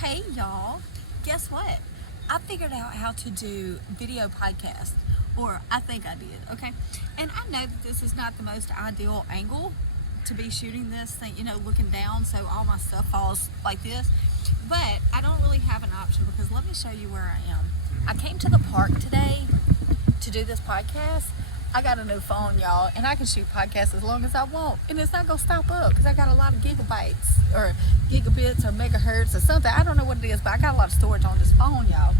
Hey y'all, guess what? I figured out how to do video podcast, or I think I did, okay? And I know that this is not the most ideal angle to be shooting this thing, looking down so all my stuff falls like this, but I don't really have an option because let me show you where I am. I came to the park today to do this podcast. I got a new phone, y'all, and I can shoot podcasts as long as I want, and it's not gonna stop up because I got a lot of gigabytes or gigabits or megahertz or something. I don't know what it is, but I got a lot of storage on this phone, y'all.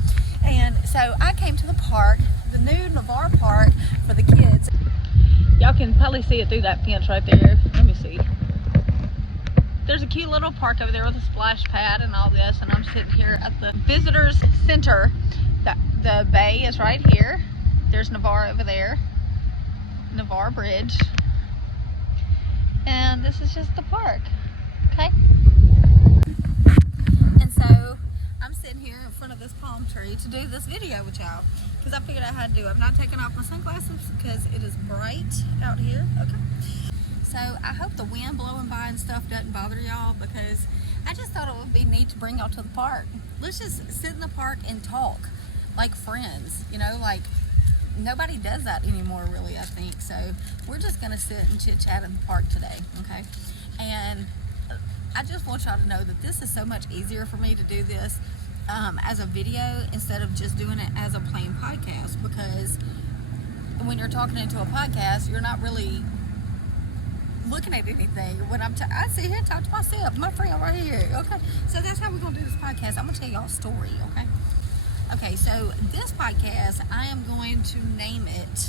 And so I came to the park, the new Navarre Park for the kids. Y'all can probably see it through that fence right there. Let me see. There's a cute little park over there with a splash pad and all this, and I'm sitting here at the visitors center. The bay is right here. There's Navarre over there. Navarre Bridge, and this is just the park, okay? And so I'm sitting here in front of this palm tree to do this video with y'all because I figured out how to do it. I'm not taking off my sunglasses because it is bright out here, okay? So I hope the wind blowing by and stuff doesn't bother y'all because I just thought it would be neat to bring y'all to the park. Let's just sit in the park and talk like friends, like nobody does that anymore, really, I think. So we're just gonna sit and chit chat in the park today, okay? And I just want y'all to know that this is so much easier for me to do this as a video instead of just doing it as a plain podcast, because when you're talking into a podcast, you're not really looking at anything. When I sit here and talk to myself, my friend right here, okay? So that's how we're gonna do this podcast. I'm gonna tell y'all a story, okay? Okay, so this podcast, I am going to name it,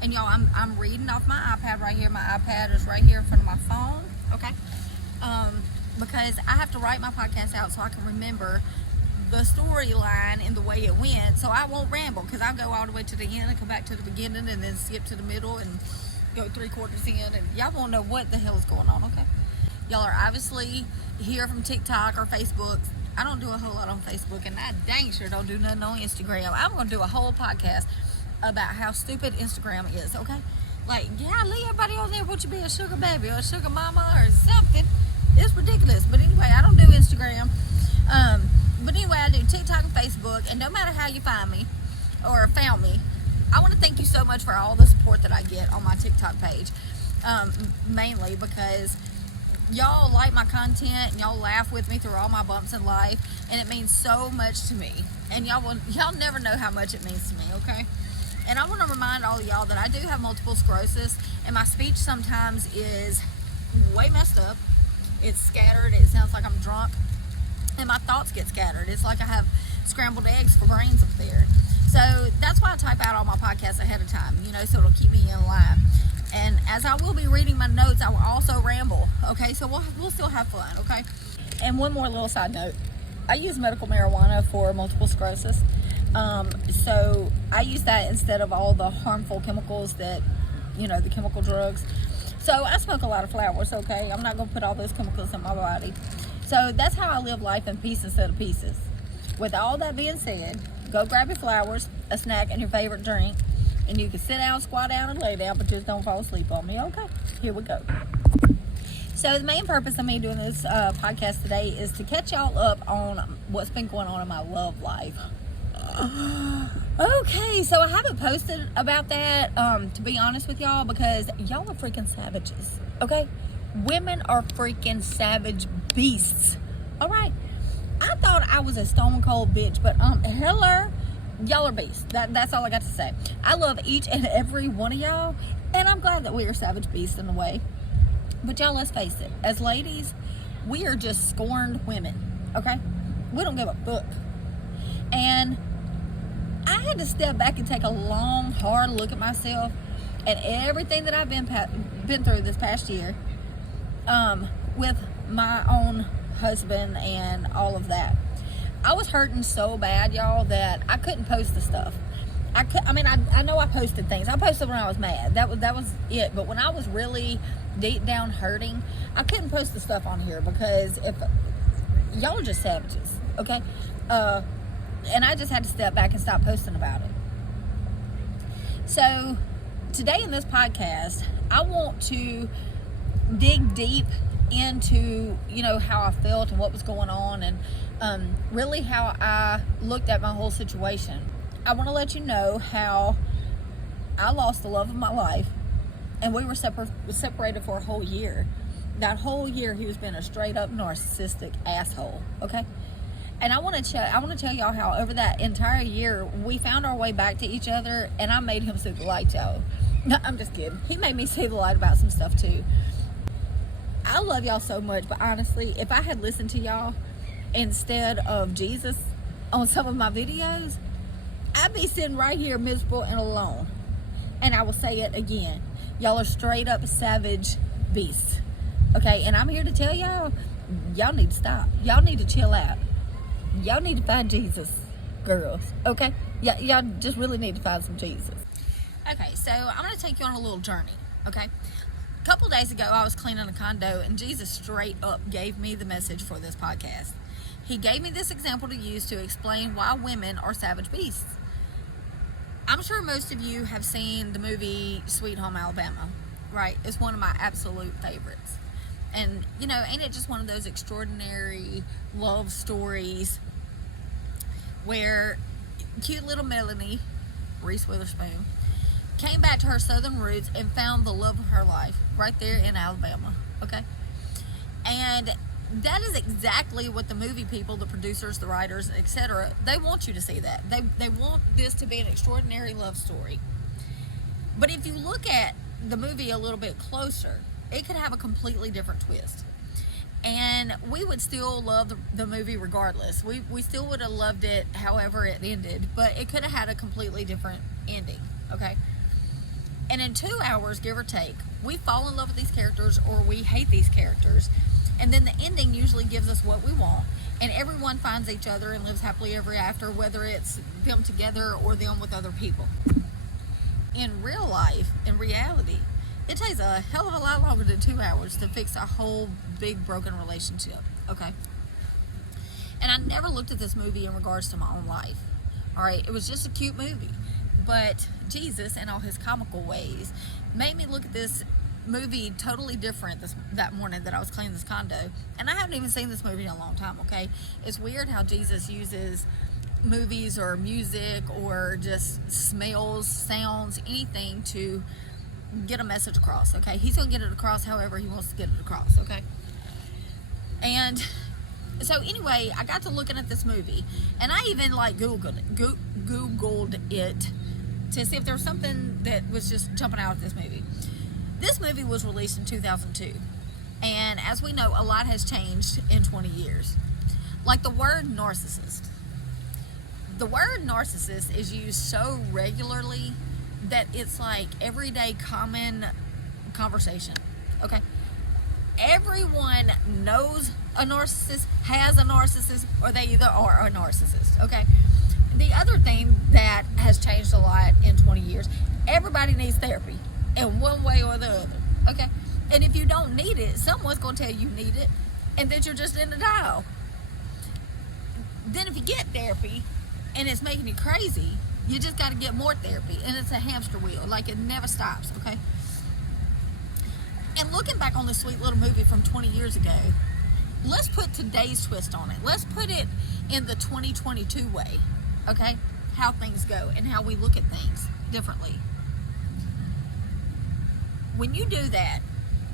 and y'all, I'm reading off my iPad right here. My iPad is right here in front of my phone, okay? Because I have to write my podcast out so I can remember the storyline and the way it went, so I won't ramble, because I'll go all the way to the end and come back to the beginning and then skip to the middle and go 3/4 in, and y'all won't know what the hell is going on, okay? Y'all are obviously here from TikTok or Facebook. I don't do a whole lot on Facebook, and I dang sure don't do nothing on Instagram. I'm going to do a whole podcast about how stupid Instagram is, okay? Like, yeah, leave everybody on there. Won't you be a sugar baby or a sugar mama or something? It's ridiculous. But anyway, I don't do Instagram. But anyway, I do TikTok and Facebook, and no matter how you find me or found me, I want to thank you so much for all the support that I get on my TikTok page, mainly because y'all like my content and y'all laugh with me through all my bumps in life, and it means so much to me, and y'all never know how much it means to me, okay? And I want to remind all of y'all that I do have multiple sclerosis, and my speech sometimes is way messed up. It's scattered. It sounds like I'm drunk, and my thoughts get scattered. It's like I have scrambled eggs for brains up there. So that's why I type out all my podcasts ahead of time, so it'll keep me in line. And as I will be reading my notes, I will also ramble, okay? So we'll still have fun, okay? And one more little side note. I use medical marijuana for multiple sclerosis. So I use that instead of all the harmful chemicals that, the chemical drugs. So I smoke a lot of flowers, okay? I'm not going to put all those chemicals in my body. So that's how I live life in peace instead of pieces. With all that being said, go grab your flowers, a snack, and your favorite drink. And you can sit down, squat down, and lay down, but just don't fall asleep on me, okay? Here we go. So the main purpose of me doing this podcast today is to catch y'all up on what's been going on in my love life. Okay, so I haven't posted about that, to be honest with y'all, because y'all are freaking savages, okay? Women are freaking savage beasts, all right? I thought I was a stone cold bitch, but hello. Y'all are beasts. That's all I got to say. I love each and every one of y'all, and I'm glad that we are savage beasts in a way. But y'all, let's face it. As ladies, we are just scorned women, okay? We don't give a fuck. And I had to step back and take a long, hard look at myself and everything that I've been through this past year with my own husband and all of that. I was hurting so bad, y'all, that I couldn't post the stuff. I know I posted things. I posted when I was mad. That was it. But when I was really deep down hurting, I couldn't post the stuff on here because if y'all are just savages, okay? And I just had to step back and stop posting about it. So today in this podcast, I want to dig deep into, you know, how I felt and what was going on, and really how I looked at my whole situation. I want to let you know how I lost the love of my life, and we were separated for a whole year. That whole year he was being a straight up narcissistic asshole, okay? And I want to tell y'all how over that entire year we found our way back to each other, and I made him see the light, y'all. No, I'm just kidding. He made me see the light about some stuff too. I love y'all so much, but honestly, if I had listened to y'all instead of Jesus on some of my videos, I'd be sitting right here miserable and alone. And I will say it again. Y'all are straight up savage beasts. Okay, and I'm here to tell y'all, y'all need to stop. Y'all need to chill out. Y'all need to find Jesus, girls. Okay? Y'all just really need to find some Jesus. Okay, so I'm going to take you on a little journey. Okay? A couple days ago, I was cleaning a condo, and Jesus straight up gave me the message for this podcast. He gave me this example to use to explain why women are savage beasts. I'm sure most of you have seen the movie Sweet Home Alabama, right? It's one of my absolute favorites. And, you know, ain't it just one of those extraordinary love stories where cute little Melanie, Reese Witherspoon, came back to her southern roots and found the love of her life right there in Alabama, okay? And that is exactly what the movie people, the producers, the writers, etc., they want you to see that. They want this to be an extraordinary love story. But if you look at the movie a little bit closer, it could have a completely different twist. And we would still love the movie regardless. We still would have loved it however it ended, but it could have had a completely different ending, okay? And in 2 hours, give or take, we fall in love with these characters or we hate these characters. And then the ending usually gives us what we want. And everyone finds each other and lives happily ever after, whether it's them together or them with other people. In real life, in reality, it takes a hell of a lot longer than 2 hours to fix a whole big broken relationship, okay? And I never looked at this movie in regards to my own life, all right? It was just a cute movie. But Jesus, in all his comical ways, made me look at this movie totally different that morning that I was cleaning this condo. And I haven't even seen this movie in a long time, okay? It's weird how Jesus uses movies or music or just smells, sounds, anything to get a message across, okay? He's going to get it across however he wants to get it across, okay? And so anyway, I got to looking at this movie, and I even like Googled it to see if there was something that was just jumping out at this movie. This movie was released in 2002, and as we know, a lot has changed in 20 years. Like the word narcissist. The word narcissist is used so regularly that it's like everyday common conversation, okay? Everyone knows a narcissist, has a narcissist, or they either are a narcissist, okay? The other thing that has changed a lot in 20 years, everybody needs therapy in one way or the other, okay? And if you don't need it, someone's going to tell you need it, and that you're just in denial. Then if you get therapy and it's making you crazy, you just got to get more therapy, and it's a hamster wheel. Like, it never stops, okay? And looking back on this sweet little movie from 20 years ago, let's put today's twist on it. Let's put it in the 2022 way, okay? How things go and how we look at things differently. When you do that,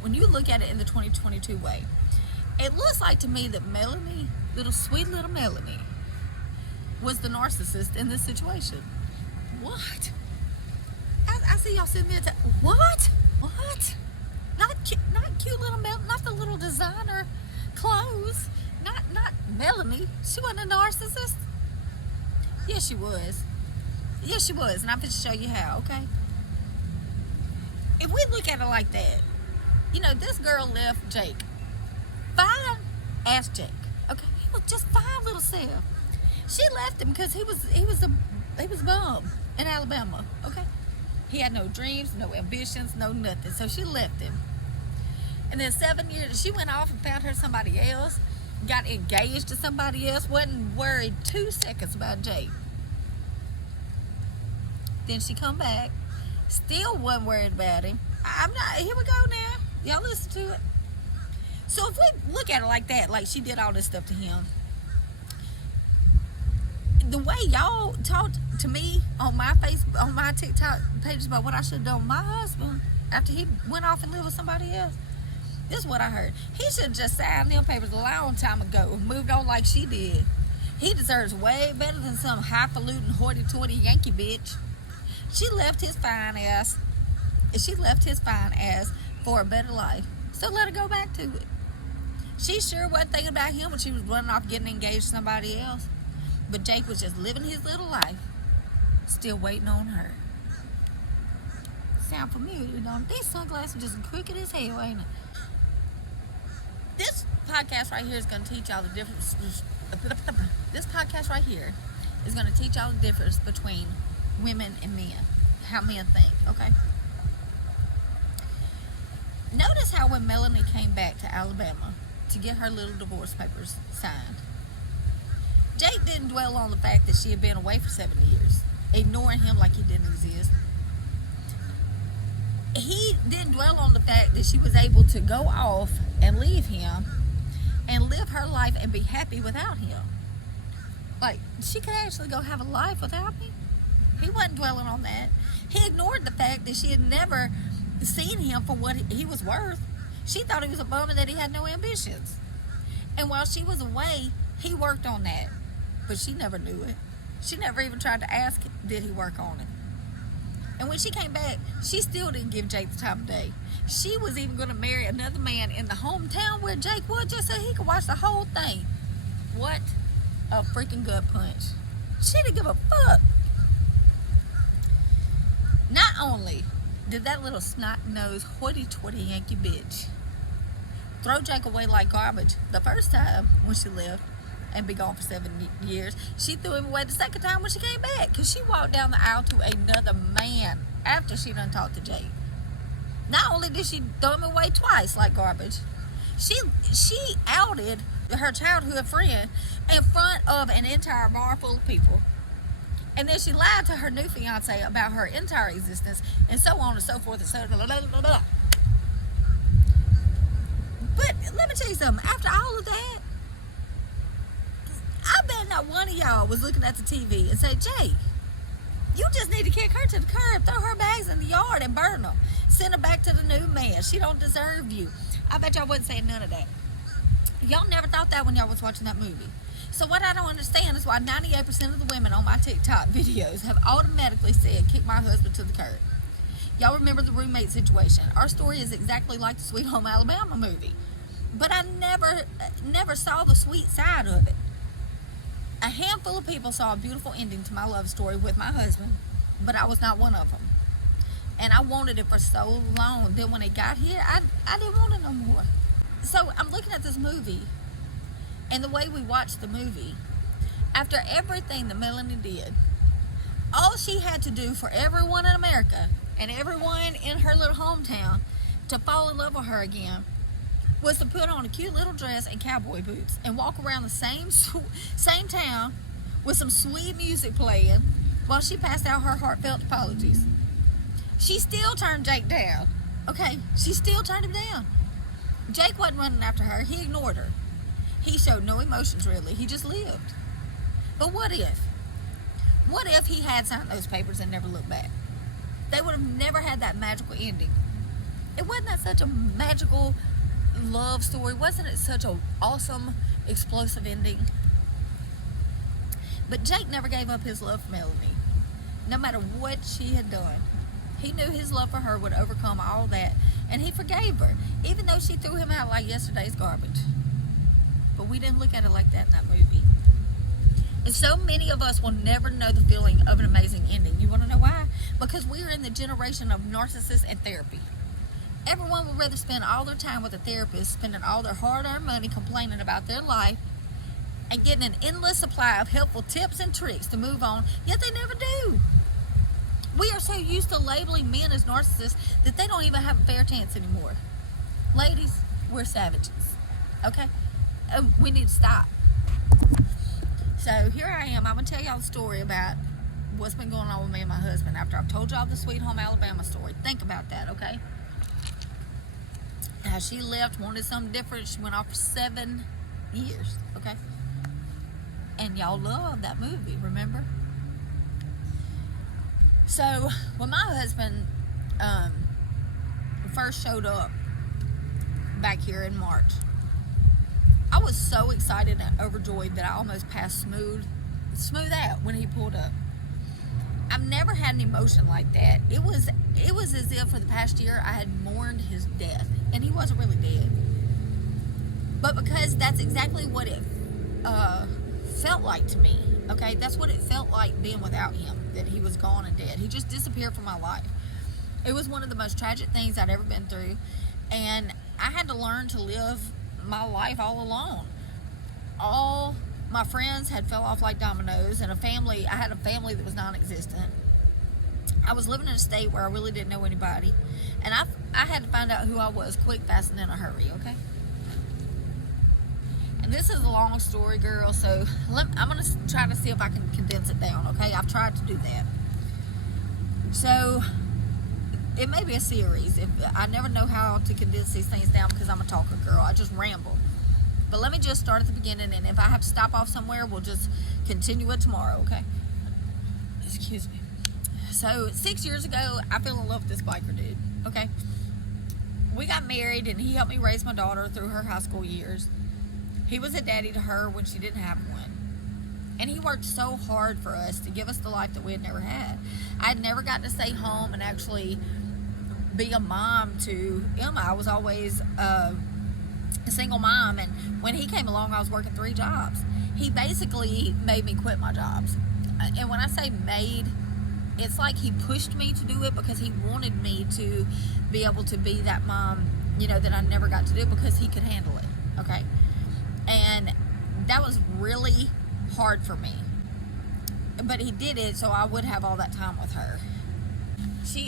when you look at it in the 2022 way, it looks like to me that Melanie, sweet little Melanie, was the narcissist in this situation. What? I see y'all sitting there. What? Not cute little Melanie. Not the little designer clothes. Not Melanie. She wasn't a narcissist. Yes, she was. Yes, she was. And I'm going to show you how. Okay. If we look at it like that, you know, this girl left Jake. Fine ass Jake. Okay. He was just fine little self. She left him because he was a bum in Alabama, okay? He had no dreams, no ambitions, no nothing. So she left him. And then 7 years, she went off and found her somebody else, got engaged to somebody else, wasn't worried 2 seconds about Jake. Then she come back, still wasn't worried about him. I'm not, here we go now. Y'all listen to it. So if we look at it like that, like she did all this stuff to him, the way y'all talked to me on my TikTok pages about what I should have done with my husband after he went off and lived with somebody else, this is what I heard. He should have just signed them papers a long time ago and moved on like she did. He deserves way better than some highfalutin, hoity-toity Yankee bitch. She left his fine ass for a better life. So let her go back to it. She sure wasn't thinking about him when she was running off getting engaged to somebody else. But Jake was just living his little life, still waiting on her. Sound familiar, don't it? These sunglasses are just crooked as hell, ain't it? This podcast right here is going to teach y'all the difference. This podcast right here is going to teach y'all the difference between women and men. How men think, okay? Notice how when Melanie came back to Alabama to get her little divorce papers signed, Jake didn't dwell on the fact that she had been away for 7 years, ignoring him like he didn't exist. He didn't dwell on the fact that she was able to go off and leave him and live her life and be happy without him. Like, she could actually go have a life without me. He wasn't dwelling on that. He ignored the fact that she had never seen him for what he was worth. She thought he was a bum and that he had no ambitions. And while she was away, he worked on that. But she never knew it. She never even tried to ask, did he work on it? And when she came back, she still didn't give Jake the time of day. She was even going to marry another man in the hometown where Jake was, just so he could watch the whole thing. What a freaking gut punch. She didn't give a fuck. Not only did that little snot-nosed, hoity-toity Yankee bitch throw Jake away like garbage the first time when she left and be gone for 7 years, she threw him away the second time when she came back, because she walked down the aisle to another man after she done talked to Jake. Not only did she throw him away twice like garbage, she outed her childhood friend in front of an entire bar full of people. And then she lied to her new fiance about her entire existence, and so on and so forth and so on. But let me tell you something. After all of that, I bet not one of y'all was looking at the TV and say, Jake, you just need to kick her to the curb, throw her bags in the yard and burn them. Send her back to the new man. She don't deserve you. I bet y'all wasn't saying none of that. Y'all never thought that when y'all was watching that movie. So what I don't understand is why 98% of the women on my TikTok videos have automatically said, kick my husband to the curb. Y'all remember the roommate situation. Our story is exactly like the Sweet Home Alabama movie. But I never saw the sweet side of it. A handful of people saw a beautiful ending to my love story with my husband, but I was not one of them. And I wanted it for so long. Then when it got here, I didn't want it no more. So I'm looking at this movie, and the way we watched the movie, after everything that Melanie did, all she had to do for everyone in America and everyone in her little hometown to fall in love with her again was to put on a cute little dress and cowboy boots and walk around the same town with some sweet music playing while she passed out her heartfelt apologies. She still turned Jake down. Okay, she still turned him down. Jake wasn't running after her. He ignored her. He showed no emotions, really. He just lived. But what if? What if he had signed those papers and never looked back? They would have never had that magical ending. It wasn't that such a magical love story? Wasn't it such an awesome, explosive ending? But Jake never gave up his love for Melanie. No matter what she had done, he knew his love for her would overcome all that, and he forgave her, even though she threw him out like yesterday's garbage. But we didn't look at it like that in that movie. And so many of us will never know the feeling of an amazing ending. You want to know why? Because we are in the generation of narcissists and therapy. Everyone would rather spend all their time with a therapist, spending all their hard-earned money complaining about their life, and getting an endless supply of helpful tips and tricks to move on, yet they never do. We are so used to labeling men as narcissists that they don't even have a fair chance anymore. Ladies, we're savages, okay? We need to stop. So here I am. I'm going to tell y'all the story about what's been going on with me and my husband after I've told y'all the Sweet Home Alabama story. Think about that, okay? how she left, wanted something different. She went off for 7 years, okay? And y'all love that movie, remember? So when my husband first showed up back here in March, I was so excited and overjoyed that I almost passed smooth out when he pulled up. I've never had an emotion like that. It was as if for the past year I had mourned his death, and he wasn't really dead. But because that's exactly what it felt like to me, okay? That's what it felt like being without him, that he was gone and dead. He just disappeared from my life. It was one of the most tragic things I'd ever been through, and I had to learn to live my life all alone. All my friends had fell off like dominoes, and I had a family that was non-existent. I was living in a state where I really didn't know anybody, and I had to find out who I was quick, fast, and in a hurry, okay? And this is a long story, girl, so I'm going to try to see if I can condense it down, okay? I've tried to do that. So it may be a series. I never know how to condense these things down because I'm a talker, girl. I just ramble. But let me just start at the beginning, and if I have to stop off somewhere, we'll just continue it tomorrow, okay? Excuse me. So 6 years ago, I fell in love with this biker dude, okay? We got married, and he helped me raise my daughter through her high school years. He was a daddy to her when she didn't have one. And he worked so hard for us to give us the life that we had never had. I had never gotten to stay home and actually be a mom to Emma. I was always a single mom, and when he came along, I was working 3 jobs. He basically made me quit my jobs. And when I say made, it's like he pushed me to do it because he wanted me to be able to be that mom, you know, that I never got to do because he could handle it, okay? And that was really hard for me. But he did it so I would have all that time with her.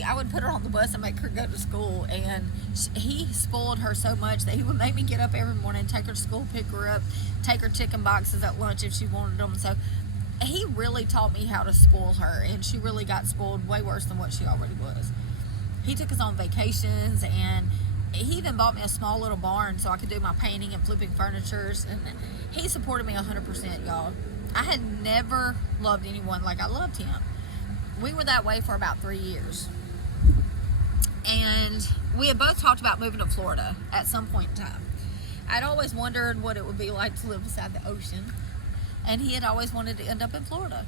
I would put her on the bus and make her go to school, and he spoiled her so much that he would make me get up every morning, take her to school, pick her up, take her chicken boxes at lunch if she wanted them. So he really taught me how to spoil her, and she really got spoiled way worse than what she already was. He took us on vacations, and he even bought me a small little barn so I could do my painting and flipping furnitures, and he supported me 100%, y'all. I had never loved anyone like I loved him. We were that way for about 3 years. And we had both talked about moving to Florida at some point in time. I'd always wondered what it would be like to live beside the ocean. And he had always wanted to end up in Florida.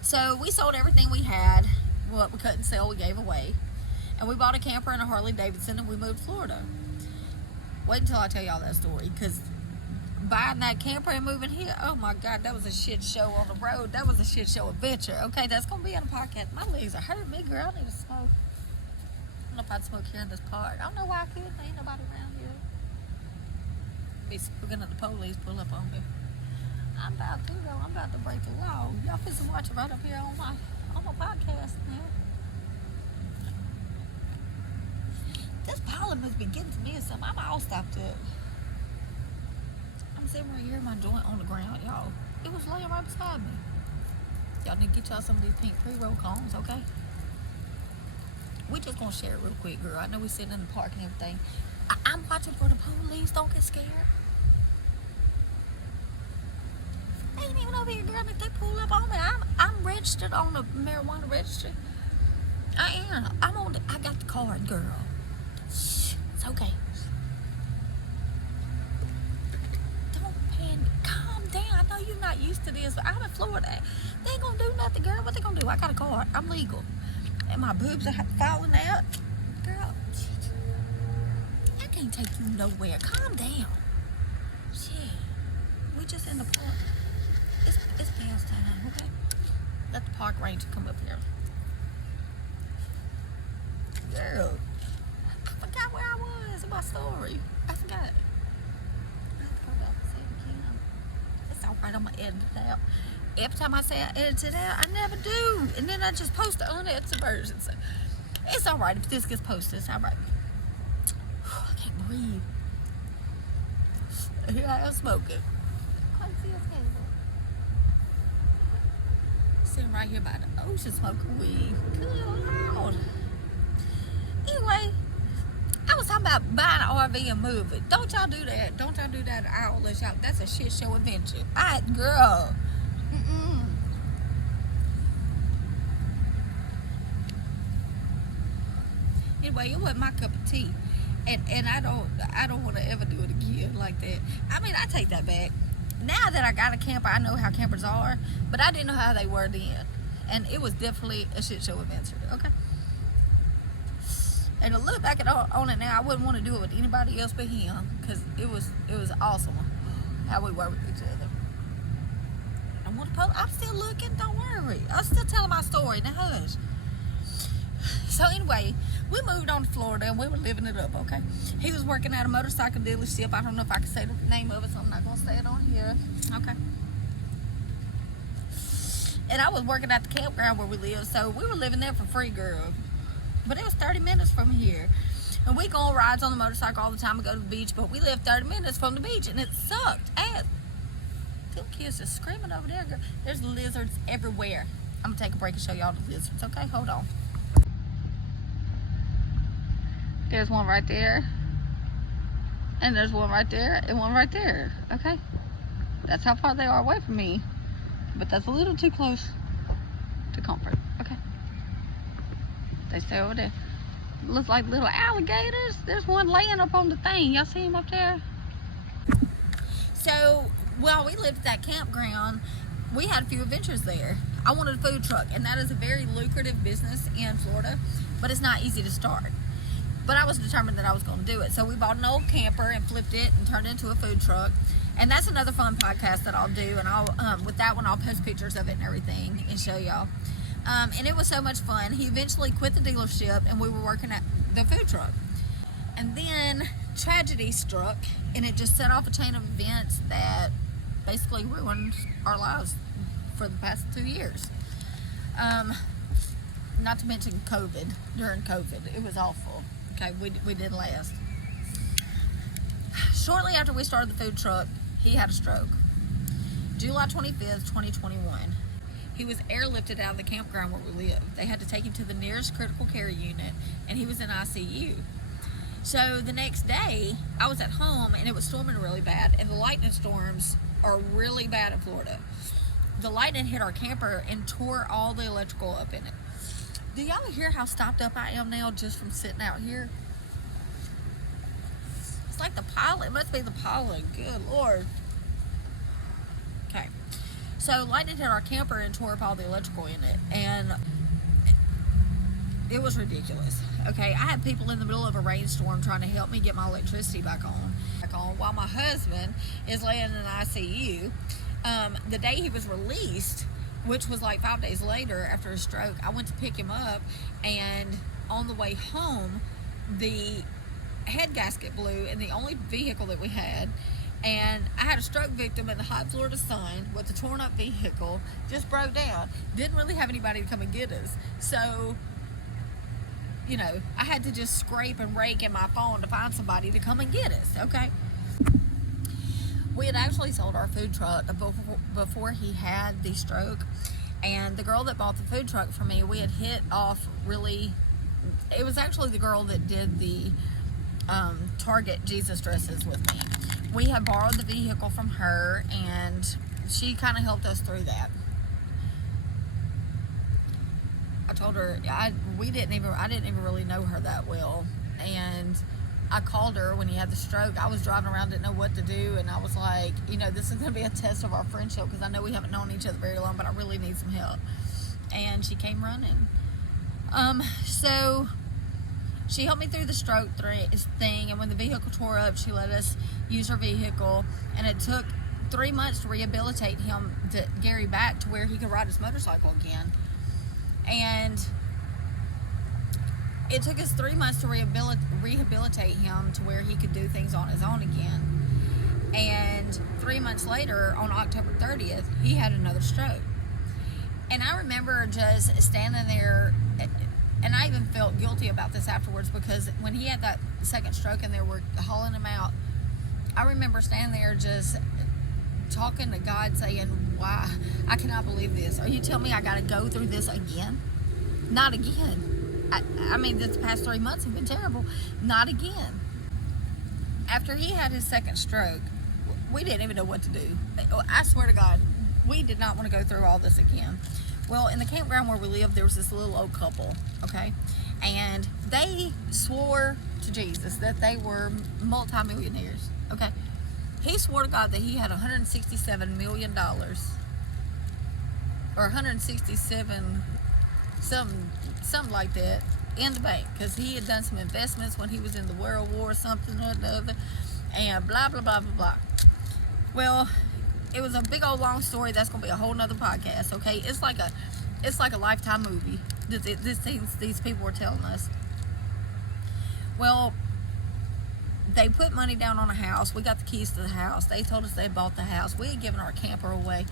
So we sold everything we had. What we couldn't sell, we gave away. And we bought a camper and a Harley Davidson, and we moved to Florida. Wait until I tell y'all that story, because buying that camper and moving here, oh my God, that was a shit show on the road. That was a shit show adventure. Okay, that's going to be on a podcast. My legs are hurting me, girl. I need to smoke. I don't know if I'd smoke here in this park. I don't know why I couldn't. Ain't nobody around here. Be looking at the police pull up on me. I'm about to, though. I'm about to break the law. Y'all fixing to watch it right up here on my podcast now. This pollen must be getting to me or something. I'm all stopped up. I'm sitting right here in my joint on the ground, y'all. It was laying right beside me. Y'all need to get y'all some of these pink pre-roll cones, okay? We just gonna share it real quick, girl. I know we sitting in the park and everything. I'm watching for the police. Don't get scared. They ain't even over here, girl. If they pull up on me, I'm registered on the marijuana registry. I am. I got the card, girl. Shh, it's okay. Calm down. I know you're not used to this, but I'm in Florida. They ain't gonna do nothing, girl. What they gonna do? I got a card. I'm legal. And my boobs are falling out. Girl, I can't take you nowhere. Calm down. Shit. We just in the park. It's past time, okay? Let the park ranger come up here. Girl, I forgot where I was in my story. I forgot. It's alright, I'm gonna edit it out. Every time I say I edit it out, I never do. And then I just post the unedited version. So it's alright if this gets posted. It's alright. I can't breathe. Here I am smoking. Sitting right here by the ocean smoking weed. Good Lord. Anyway, I was talking talking about buying an RV and moving. Don't y'all do that. Don't y'all do that. I'll let y'all. That's a shit show adventure. Girl. Anyway, it wasn't my cup of tea. And I don't want to ever do it again like that. I mean, I take that back. Now that I got a camper, I know how campers are, but I didn't know how they were then. And it was definitely a shit show adventure, okay? And to look back on it now, I wouldn't want to do it with anybody else but him, because it was awesome how we were with each other. I'm still looking, don't worry. I'm still telling my story, now hush. So anyway, we moved on to Florida and we were living it up, okay? He was working at a motorcycle dealership. I don't know if I can say the name of it, so I'm not going to say it on here, okay? And I was working at the campground where we lived, so we were living there for free, girl. But it was 30 minutes from here. And we go on rides on the motorcycle all the time. We go to the beach, but we live 30 minutes from the beach, and it sucked ass. Them kids just screaming over there, girl. There's lizards everywhere. I'm going to take a break and show y'all the lizards, okay? Hold on. There's one right there, and there's one right there, and one right there, okay? That's how far they are away from me, but that's a little too close to comfort, okay? They stay over there. Looks like little alligators. There's one laying up on the thing. Y'all see him up there? So, while we lived at that campground, we had a few adventures there. I wanted a food truck, and that is a very lucrative business in Florida, but it's not easy to start. But I was determined that I was going to do it. So we bought an old camper and flipped it and turned it into a food truck. And that's another fun podcast that I'll do. And I'll with that one, I'll post pictures of it and everything and show y'all. And it was so much fun. He eventually quit the dealership and we were working at the food truck. And then tragedy struck, and it just set off a chain of events that basically ruined our lives for the past 2 years. Not to mention COVID. During COVID, it was awful. Okay, we didn't last. Shortly after we started the food truck, he had a stroke. July 25th, 2021. He was airlifted out of the campground where we lived. They had to take him to the nearest critical care unit, and he was in ICU. So the next day, I was at home, and it was storming really bad, and the lightning storms are really bad in Florida. The lightning hit our camper and tore all the electrical up in it. Do y'all hear how stopped up I am now just from sitting out here? It's like the pollen. It must be the pollen. Good Lord. Okay. So lightning hit our camper and tore up all the electrical in it. And it was ridiculous. Okay. I had people in the middle of a rainstorm trying to help me get my electricity back on while my husband is laying in an ICU. The day he was released, which was like 5 days later after a stroke, I went to pick him up, and on the way home, the head gasket blew in the only vehicle that we had, and I had a stroke victim in the hot Florida sun with a torn up vehicle, just broke down. Didn't really have anybody to come and get us. So, you know, I had to just scrape and rake in my phone to find somebody to come and get us, okay? We had actually sold our food truck before he had the stroke, and the girl that bought the food truck for me, we had hit off really. It was actually the girl that did the Target Jesus dresses with me. We had borrowed the vehicle from her, and she kind of helped us through that. I told her I didn't even really know her that well, and I called her when he had the stroke. I was driving around, didn't know what to do, and I was like, you know, this is going to be a test of our friendship, because I know we haven't known each other very long, but I really need some help. And she came running. So she helped me through the stroke thing, and when the vehicle tore up, she let us use her vehicle, and it took 3 months to rehabilitate him, to Gary, back to where he could ride his motorcycle again. And it took us 3 months to rehabilitate him to where he could do things on his own again. And 3 months later, on October 30th, he had another stroke. And I remember just standing there, and I even felt guilty about this afterwards, because when he had that second stroke and they were hauling him out, I remember standing there just talking to God, saying, why? I cannot believe this. Are you telling me I got to go through this again? Not again. I mean, this past 3 months have been terrible. Not again. after he had his second stroke, we didn't even know what to do. I swear to God, we did not want to go through all this again. Well, in the campground where we lived, there was this little old couple, okay? And they swore to Jesus that they were multimillionaires, okay? He swore to God that he had $167 million, or 167, something like that, in the bank, because he had done some investments when he was in the World War, something or another, and blah, blah, blah, blah, blah. Well, it was a big old long story. That's going to be a whole nother podcast, okay? It's like a Lifetime movie that these people were telling us. Well, they put money down on a house. We got the keys to the house. They told us they bought the house. We had given our camper away,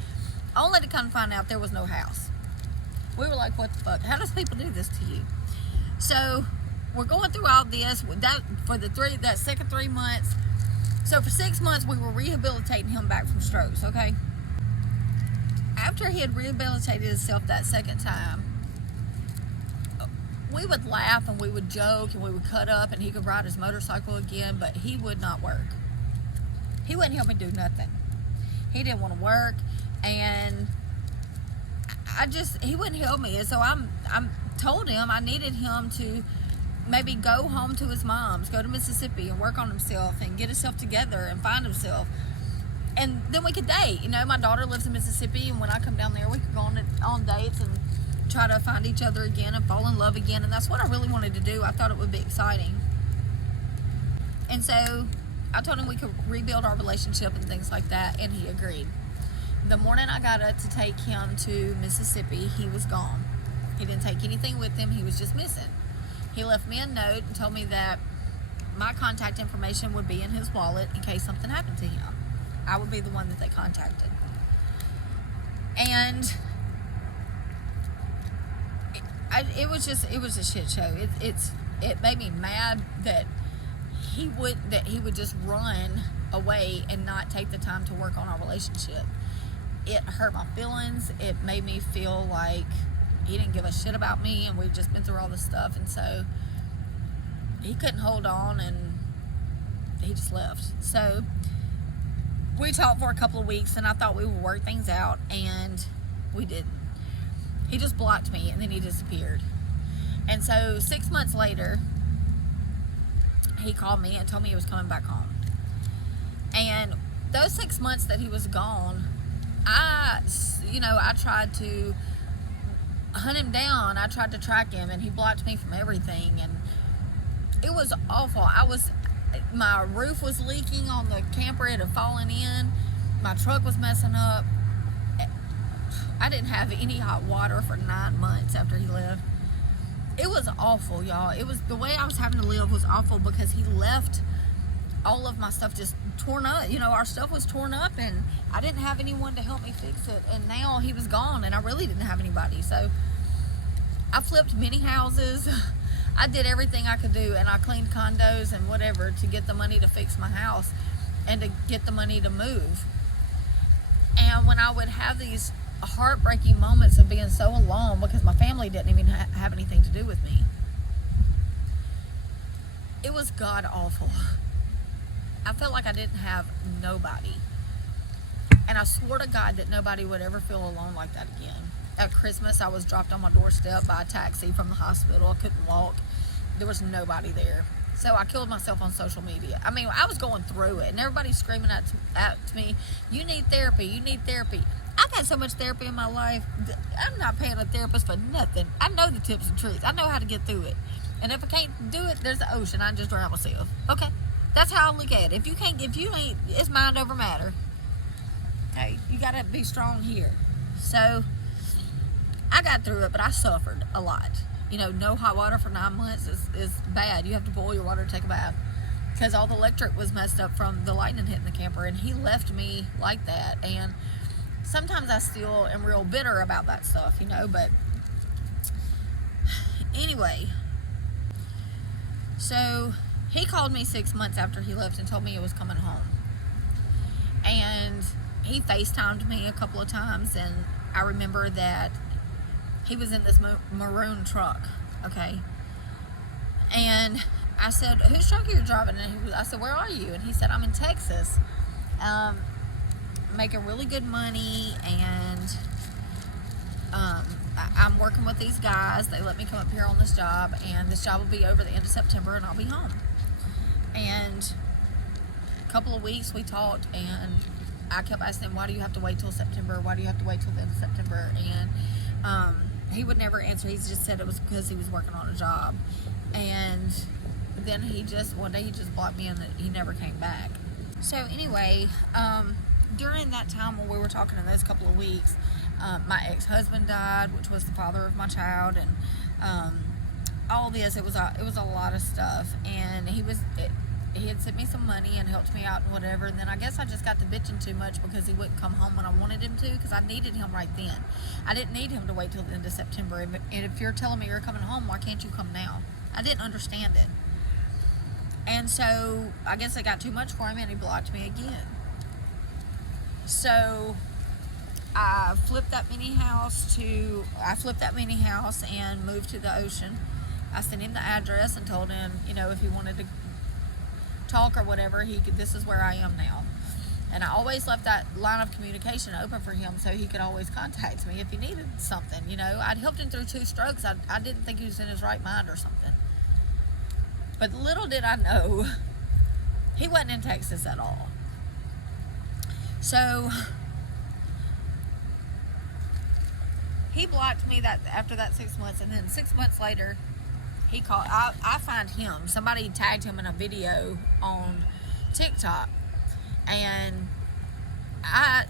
only to come find out there was no house. We were like, what the fuck? How does people do this to you? So we're going through all this for that second 3 months. So for 6 months, we were rehabilitating him back from strokes, okay? After he had rehabilitated himself that second time, we would laugh and we would joke and we would cut up and he could ride his motorcycle again, but he would not work. He wouldn't help me do nothing. He didn't want to work, and he wouldn't help me. And so I told him I needed him to maybe go home to his mom's, go to Mississippi and work on himself and get himself together and find himself. And then we could date. You know, my daughter lives in Mississippi, and when I come down there, we could go on dates and try to find each other again and fall in love again. And that's what I really wanted to do. I thought it would be exciting. And so I told him we could rebuild our relationship and things like that, and he agreed. The morning I got up to take him to Mississippi, he was gone. He didn't take anything with him. He was just missing. He left me a note and told me that my contact information would be in his wallet in case something happened to him. I would be the one that they contacted. And it was a shit show. It made me mad that he would just run away and not take the time to work on our relationship. It hurt my feelings. It made me feel like he didn't give a shit about me, and we've just been through all this stuff, and so he couldn't hold on, and he just left. So we talked for a couple of weeks, and I thought we would work things out, and we didn't. He just blocked me, and then he disappeared. And so 6 months later, he called me and told me he was coming back home. And those 6 months that he was gone, I tried to hunt him down. I tried to track him, and he blocked me from everything, and it was awful. My roof was leaking on the camper. It had fallen in. My truck was messing up. I didn't have any hot water for 9 months after he left. It was awful, y'all. It was, the way I was having to live was awful because he left all of my stuff just torn up. You know, our stuff was torn up, and I didn't have anyone to help me fix it. And now he was gone, and I really didn't have anybody. So I flipped many houses. I did everything I could do, and I cleaned condos and whatever to get the money to fix my house and to get the money to move. And when I would have these heartbreaking moments of being so alone because my family didn't even have anything to do with me, it was god awful. I felt like I didn't have nobody, and I swore to God that nobody would ever feel alone like that again. At Christmas, I was dropped on my doorstep by a taxi from the hospital. I couldn't walk. There was nobody there. So I killed myself on social media. I mean, I was going through it, and everybody's screaming out to me, you need therapy, you need therapy. I've had so much therapy in my life. I'm not paying a therapist for nothing. I know the tips and tricks. I know how to get through it. And if I can't do it, there's the ocean. I can just drown myself. Okay? That's how I look at it. If you ain't, it's mind over matter. Hey, you got to be strong here. So I got through it, but I suffered a lot. You know, no hot water for 9 months is bad. You have to boil your water to take a bath because all the electric was messed up from the lightning hitting the camper, and he left me like that. And sometimes I still am real bitter about that stuff, you know, but anyway, so he called me 6 months after he left and told me he was coming home, and he FaceTimed me a couple of times, and I remember that he was in this maroon truck, okay, and I said, whose truck are you driving? And I said, where are you? And he said, I'm in Texas, making really good money, and I'm working with these guys. They let me come up here on this job, and this job will be over the end of September, and I'll be home. And a couple of weeks we talked, and I kept asking him, why do you have to wait till September? Why do you have to wait till the end of September? And he would never answer. He just said it was because he was working on a job. And then one day he just blocked me, and he never came back. So anyway, during that time when we were talking in those couple of weeks, my ex-husband died, which was the father of my child, and all this, it was a lot of stuff. And he had sent me some money and helped me out and whatever, and then I guess I just got to bitching too much because he wouldn't come home when I wanted him to, because I needed him right then. I didn't need him to wait till the end of September. And if you're telling me you're coming home, why can't you come now? I didn't understand it. And so I guess it got too much for him, and he blocked me again. So I flipped that mini house and moved to the ocean. I sent him the address and told him, if he wanted to talk or whatever, this is where I am now. And I always left that line of communication open for him so he could always contact me if he needed something. I'd helped him through 2 strokes. I didn't think he was in his right mind or something. But little did I know, he wasn't in Texas at all. So he blocked me after that 6 months, and then 6 months later, he called. I find him. Somebody tagged him in a video on TikTok, and I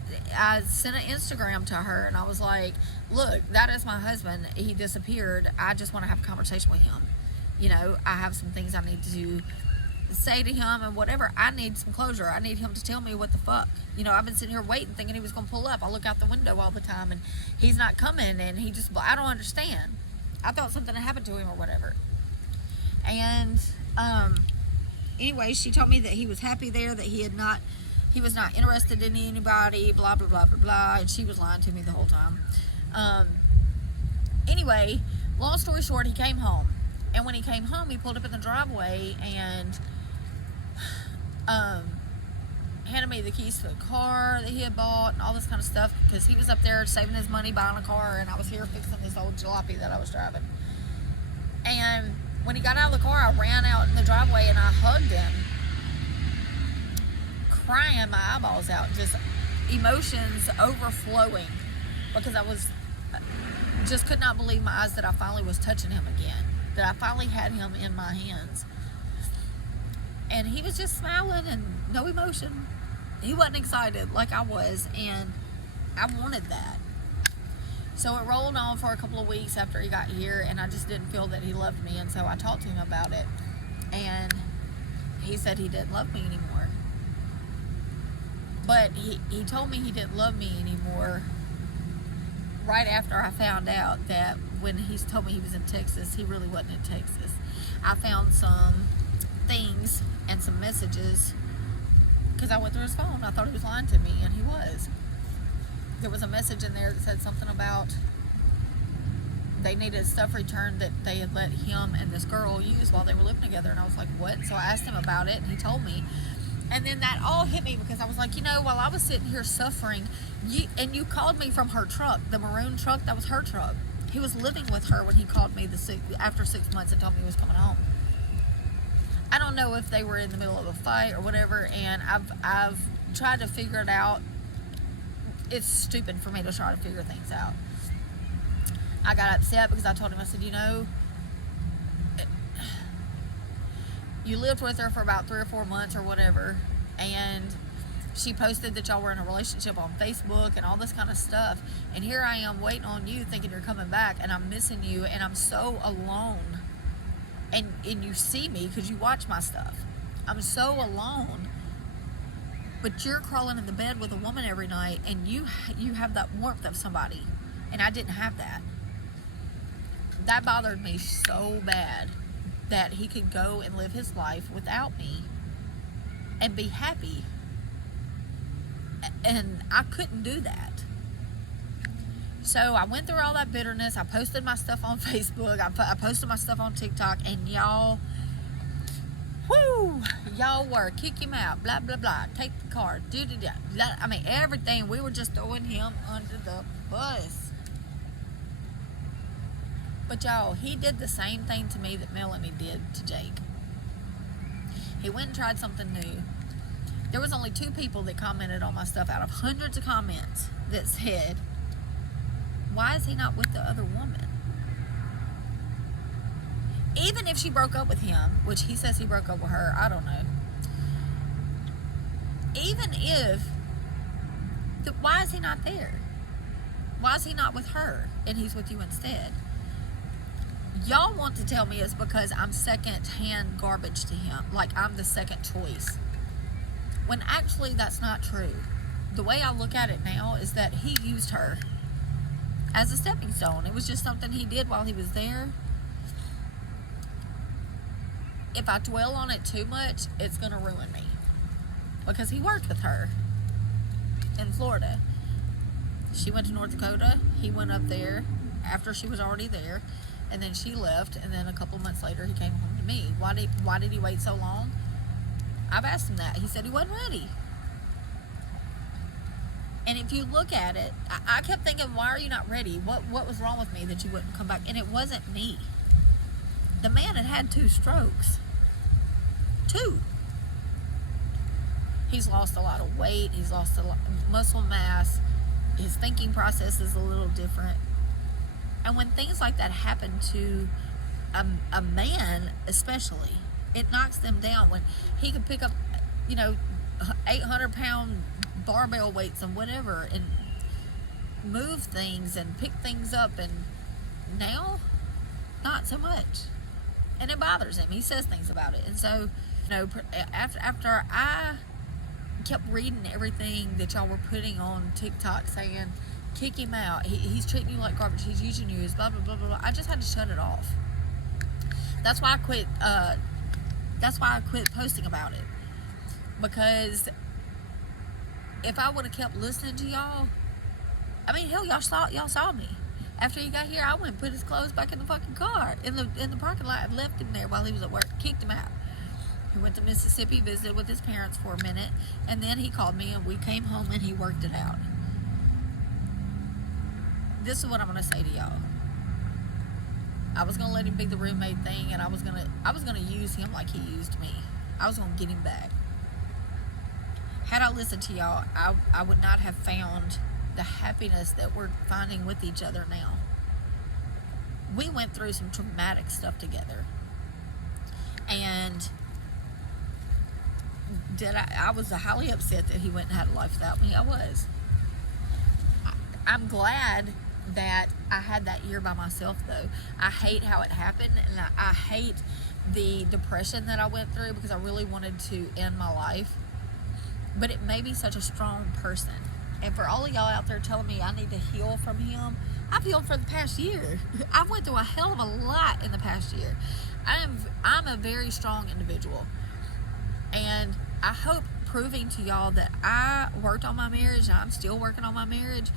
sent an Instagram to her, and I was like, look, that is my husband. He disappeared. I just want to have a conversation with him. I have some things I need to say to him and whatever. I need some closure. I need him to tell me what the fuck. I've been sitting here waiting, thinking he was going to pull up. I look out the window all the time, and he's not coming, and I don't understand. I thought something had happened to him or whatever. And anyway, she told me that he was happy there, that he was not interested in anybody, blah blah blah blah blah, and she was lying to me the whole time. Anyway, long story short, he came home, and when he came home, he pulled up in the driveway and handed me the keys to the car that he had bought and all this kind of stuff, because he was up there saving his money buying a car, and I was here fixing this old jalopy that I was driving. And when he got out of the car, I ran out in the driveway and I hugged him, crying my eyeballs out, just emotions overflowing, because I just could not believe my eyes that I finally was touching him again, that I finally had him in my hands. And he was just smiling and no emotion. He wasn't excited like I was, and I wanted that. So it rolled on for a couple of weeks after he got here, and I just didn't feel that he loved me, and so I talked to him about it, and he said he didn't love me anymore. But he told me he didn't love me anymore right after I found out that when he told me he was in Texas, he really wasn't in Texas. I found some things and some messages, because I went through his phone. I thought he was lying to me, and he was. There was a message in there that said something about they needed stuff returned that they had let him and this girl use while they were living together, and I was like, what? So I asked him about it, and he told me. And then that all hit me, because I was like, while I was sitting here suffering, you called me from her truck, the maroon truck, that was her truck. He was living with her when he called me after 6 months and told me he was coming home. I don't know if they were in the middle of a fight or whatever, and I've tried to figure it out. It's stupid for me to try to figure things out. I got upset because I told him, I said, you lived with her for about 3 or 4 months or whatever, and she posted that y'all were in a relationship on Facebook and all this kind of stuff, and here I am waiting on you thinking you're coming back, and I'm missing you, and I'm so alone. And you see me because you watch my stuff. I'm so alone. But you're crawling in the bed with a woman every night, and you have that warmth of somebody, and I didn't have that. That bothered me so bad, that he could go and live his life without me and be happy. And I couldn't do that. So I went through all that bitterness. I posted my stuff on Facebook. I posted my stuff on TikTok, and y'all, Whoo! Y'all were kick him out, blah blah blah, take the car, I mean everything. We were just throwing him under the bus. But y'all, he did the same thing to me that Melanie did to Jake. He went and tried something new. There was only 2 people that commented on my stuff out of hundreds of comments that said, why is he not with the other woman? Even if she broke up with him, which he says he broke up with her, I don't know. Even if, why is he not there? Why is he not with her and he's with you instead? Y'all want to tell me it's because I'm second-hand garbage to him, like I'm the second choice. When actually that's not true. The way I look at it now is that he used her as a stepping stone. It was just something he did while he was there. If I dwell on it too much, it's going to ruin me. Because he worked with her in Florida. She went to North Dakota. He went up there after she was already there. And then she left. And then a couple months later, he came home to me. Why did he wait so long? I've asked him that. He said he wasn't ready. And if you look at it, I kept thinking, why are you not ready? What was wrong with me that you wouldn't come back? And it wasn't me. The man had 2 strokes. 2. He's lost a lot of weight. He's lost a lot of muscle mass. His thinking process is a little different. And when things like that happen to a man, especially, it knocks them down. When he could pick up, 800-pound barbell weights and whatever, and move things and pick things up, and now, not so much. And it bothers him. He says things about it. And so, after I kept reading everything that y'all were putting on TikTok saying, kick him out, he's treating you like garbage, he's using you, blah, blah, blah, blah, blah, I just had to shut it off. That's why I quit, posting about it. Because if I would have kept listening to y'all, I mean, hell, y'all saw me. After he got here, I went and put his clothes back in the fucking car, in the parking lot, and left him there while he was at work, kicked him out. He went to Mississippi, visited with his parents for a minute, and then he called me, and we came home, and he worked it out. This is what I'm going to say to y'all. I was going to let him be the roommate thing, and I was going to use him like he used me. I was going to get him back. Had I listened to y'all, I would not have found the happiness that we're finding with each other now. We went through some traumatic stuff together. And I was highly upset that he went and had a life without me. I was. I'm glad that I had that year by myself, though. I hate how it happened, and I hate the depression that I went through, because I really wanted to end my life. But it made me such a strong person. And for all of y'all out there telling me I need to heal from him, I've healed for the past year. I've went through a hell of a lot in the past year. I'm a very strong individual. And I hope proving to y'all that I worked on my marriage, and I'm still working on my marriage.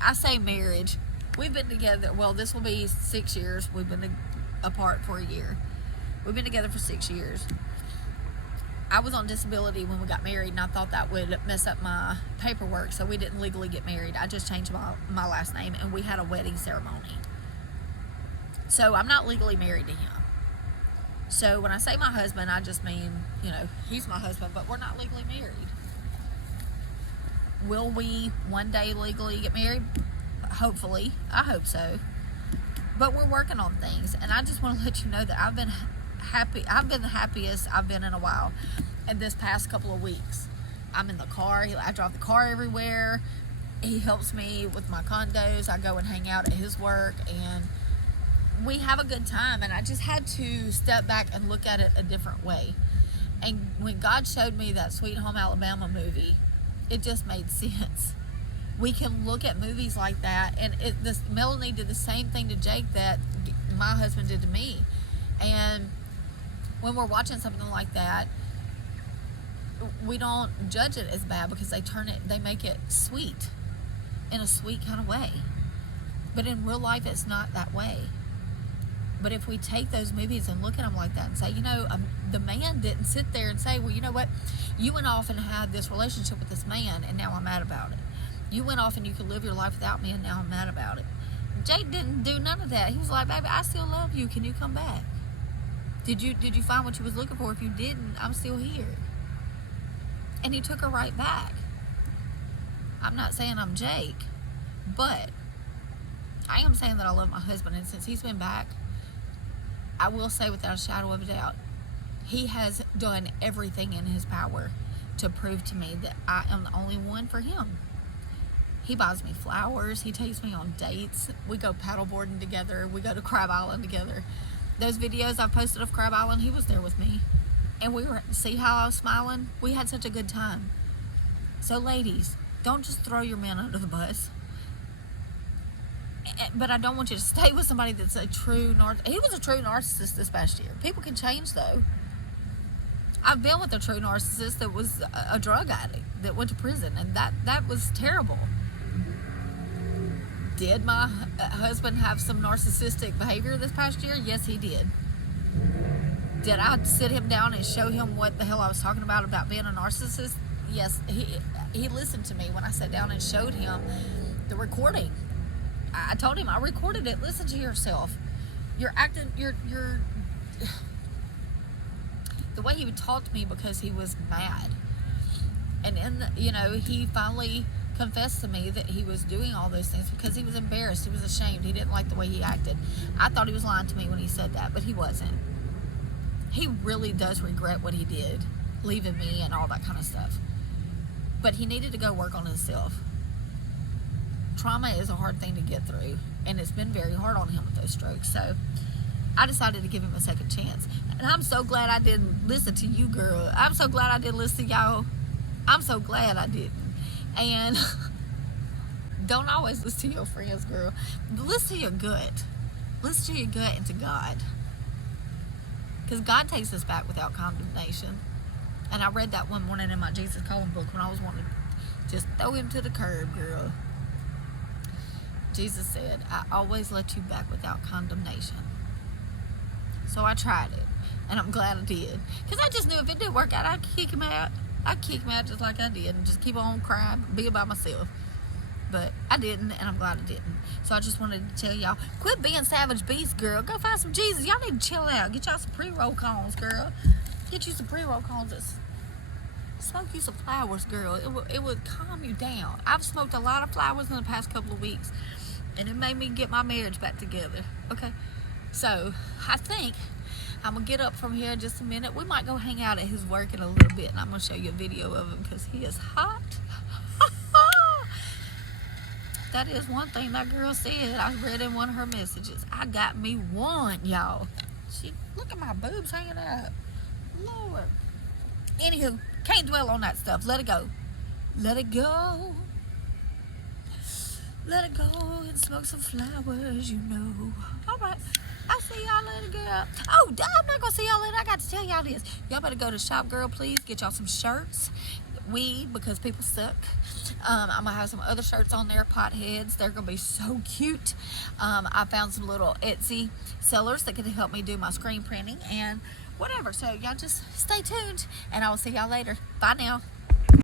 I say marriage. We've been together, well, this will be 6 years. We've been apart for a year. We've been together for 6 years. I was on disability when we got married, and I thought that would mess up my paperwork, so we didn't legally get married. I just changed my last name, and we had a wedding ceremony. So I'm not legally married to him. So when I say my husband, I just mean, he's my husband, but we're not legally married. Will we one day legally get married? Hopefully. I hope so. But we're working on things, and I just want to let you know that I've been happy. I've been the happiest I've been in a while. And this past couple of weeks, I'm in the car. I drive the car everywhere. He helps me with my condos. I go and hang out at his work, and we have a good time. And I just had to step back and look at it a different way. And when God showed me that Sweet Home Alabama movie, it just made sense. We can look at movies like that, and Melanie did the same thing to Jake that my husband did to me. And when we're watching something like that, we don't judge it as bad, because they make it sweet in a sweet kind of way. But in real life, it's not that way. But if we take those movies and look at them like that and say, you know, the man didn't sit there and say, well, you know what, you went off and had this relationship with this man and now I'm mad about it. You went off and you could live your life without me and now I'm mad about it. Jake didn't do none of that. He was like, baby, I still love you. Can you come back? Did you find what you was looking for? If you didn't, I'm still here. And he took her right back. I'm not saying I'm Jake, but I am saying that I love my husband. And since he's been back, I will say without a shadow of a doubt, he has done everything in his power to prove to me that I am the only one for him. He buys me flowers. He takes me on dates. We go paddleboarding together. We go to Crab Island together. Those videos I've posted of Crab Island, he was there with me. And see how I was smiling? We had such a good time. So ladies, don't just throw your man under the bus. But I don't want you to stay with somebody that's a true narcissist. He was a true narcissist this past year. People can change though. I've been with a true narcissist that was a drug addict that went to prison, and that was terrible. Did my husband have some narcissistic behavior this past year? Yes, he did. Did I sit him down and show him what the hell I was talking about being a narcissist? Yes, he listened to me when I sat down and showed him the recording. I told him I recorded it. Listen to yourself. You're acting. You're. The way he would talk to me because he was mad, and he finally confessed to me that he was doing all those things because he was embarrassed. He was ashamed. He didn't like the way he acted. I thought he was lying to me when he said that, but he wasn't. He really does regret what he did, leaving me and all that kind of stuff. But he needed to go work on himself. Trauma is a hard thing to get through, and it's been very hard on him with those strokes. So I decided to give him a second chance. And I'm so glad I didn't listen to you, girl. I'm so glad I didn't listen to y'all. I'm so glad I didn't. And don't always listen to your friends, girl. Listen to your gut. Listen to your gut and to God. Because God takes us back without condemnation. And I read that one morning in my Jesus Calling book when I was wanting to just throw him to the curb, girl. Jesus said, I always let you back without condemnation. So I tried it. And I'm glad I did. Because I just knew if it didn't work out, I'd kick him out. I'd kick him out just like I did and just keep on crying, be by myself. But I didn't, and I'm glad I didn't. So I just wanted to tell y'all, quit being savage beast, girl. Go find some Jesus. Y'all need to chill out. Get y'all some pre-roll cones, girl. Get you some pre-roll cones. Smoke you some flowers, girl. It would calm you down. I've smoked a lot of flowers in the past couple of weeks, and it made me get my marriage back together. Okay? So I think I'm going to get up from here in just a minute. We might go hang out at his work in a little bit, and I'm going to show you a video of him because he is hot. That is one thing that girl said. I read in one of her messages. I got me one, y'all. Look at my boobs hanging out. Lord. Anywho, can't dwell on that stuff. Let it go. Let it go. Let it go and smoke some flowers, you know. All right. I'll see y'all later, girl. Oh, I'm not going to see y'all later. I got to tell y'all this. Y'all better go to Shop Girl, please. Get y'all some shirts. Weed, because people suck. I'm going to have some other shirts on there, potheads. They're going to be so cute. I found some little Etsy sellers that can help me do my screen printing and whatever. So y'all just stay tuned, and I will see y'all later. Bye now.